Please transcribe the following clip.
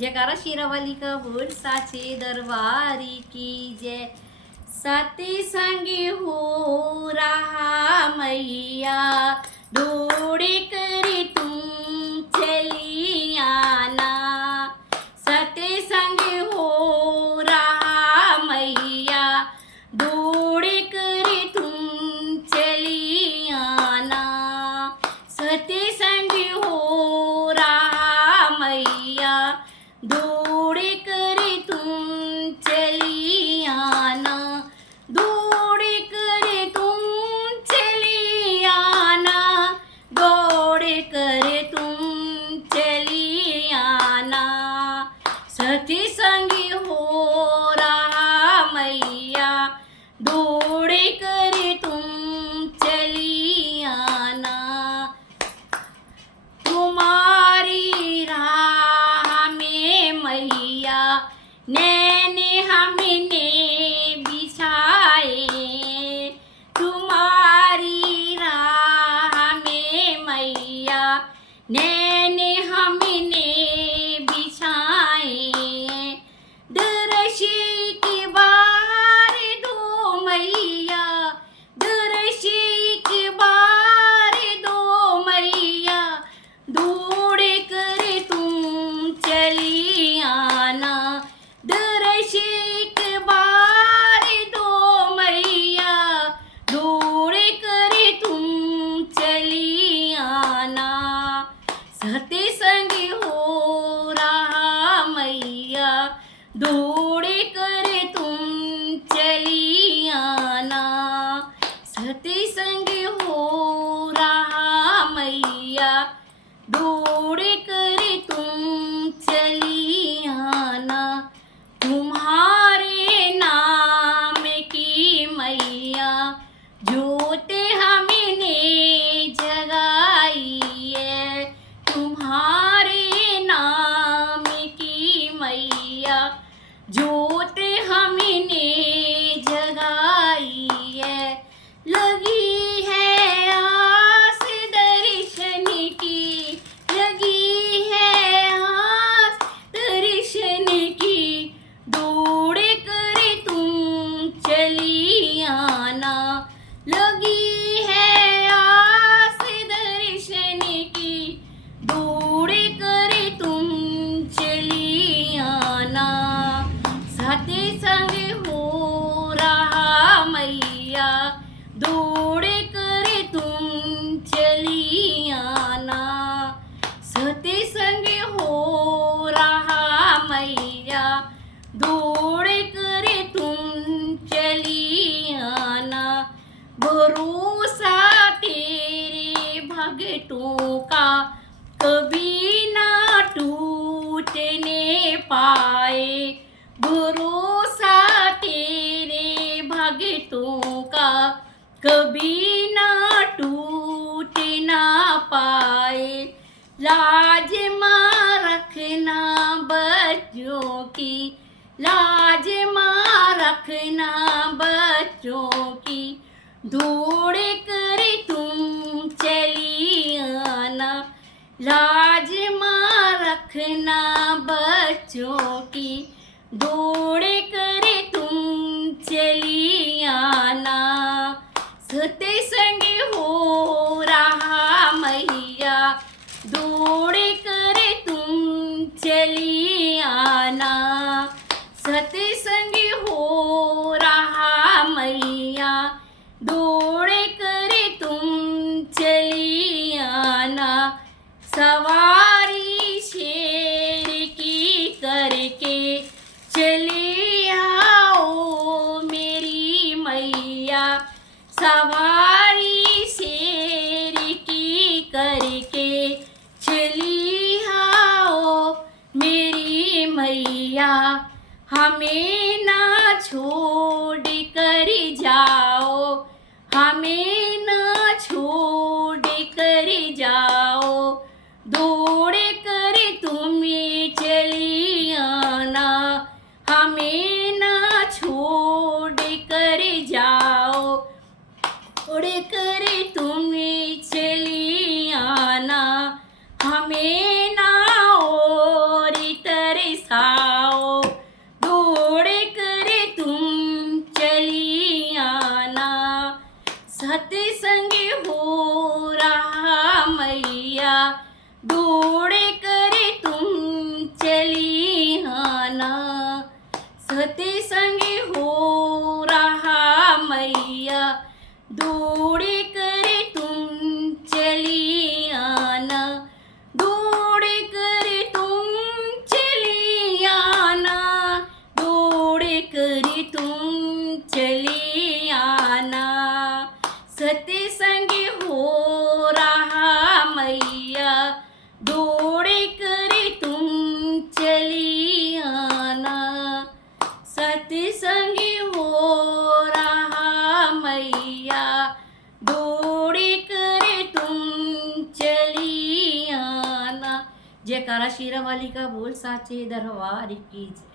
जयकारा शेरावाली का बोल साचे दरबारी की जय। सती संगी हो रहा मैया दौड़े करी तुम चली आना। सती संगी हो रहा मैया दौड़े करी तुम चली आना। सती संगी हो रहा मैया दौड़े करे तुम चली आना। दौड़े करे तुम चली आना। दौड़े करे तुम चली आना। सती संगी हो रहा मैया दौड़े करे तुम चली आना। तुम्हारी राह में मैया नैने हमने बिछाए। तुम्हारी राह में मैया नैने हमने बिछाए। दरशी की बार दो मैया दरशी की बार दो मैया दौड़े करे तुम चली आना। दरशी के बार दो मैया दौड़े करे तुम चली आना। सती संगी हो रहा मैया दौड़े करे तुम चली आना। सती संगी हो रहा मैया दौड़े करे तुम चली आना। तुम्हारे नाम की मैया ज्योति हमने जगाई है। तुम्हारे नाम की मैया ज्योति हमने जगाई है। लगी है आस दर्शन की लगी है आस दर्शन की। दौड़े करे तुम चली आना। लगी है आस दर्शन की दौड़े करे तुम चली आना। सती संग हो रहा मैया दौड़े करे तुम चली आना। सती संग हो रहा मैया दौड़े करे तुम चली आना। भरोसा तेरे भगतों का कभी ना टूटने पाए। भरोसा तेरे भगतों का कभी ना टूट ना पाए। लाज माँ रखना बच्चों की लाज माँ रखना बच्चों की। दौड़े करे तुम चली आना। लाज माँ रखना बच्चों की दौड़े करे तुम चली आना। सती संगी हो रहा मैया दौड़े करे तुम चली आना। सती संगी हो रहा मैया दौड़े करे तुम चली आना। सवारी शेर की करके चली आओ मेरी मैया। सवारी शेर की करके चली आओ मेरी मैया। हमें ना छोड़ कर जाओ हमें ना छोड़ कर जाओ। दौड़े कर तुम्हें चली आना। हमें ना छोड़ कर जाओ। उड़ कर तुम्हें चली आना। हमें ना और तर साओ, दौड़े करे तुम चली आना, सत्संग हो रहा मैया, दौड़े करे तुम चली आना, सत्संग हो रहा मैया, दौड़े करे तुम चली आना, दौड़े करे तुम चली आना, दौड़े करे तुम चली आना, सत्संग हो रहा मैया, दौड़े करे तुम चली आना, सत्संग हो रहा मैया, दौड़े करे तुम चली आना। जयकारा शेरा वाली का बोल साचे दरबार की जय।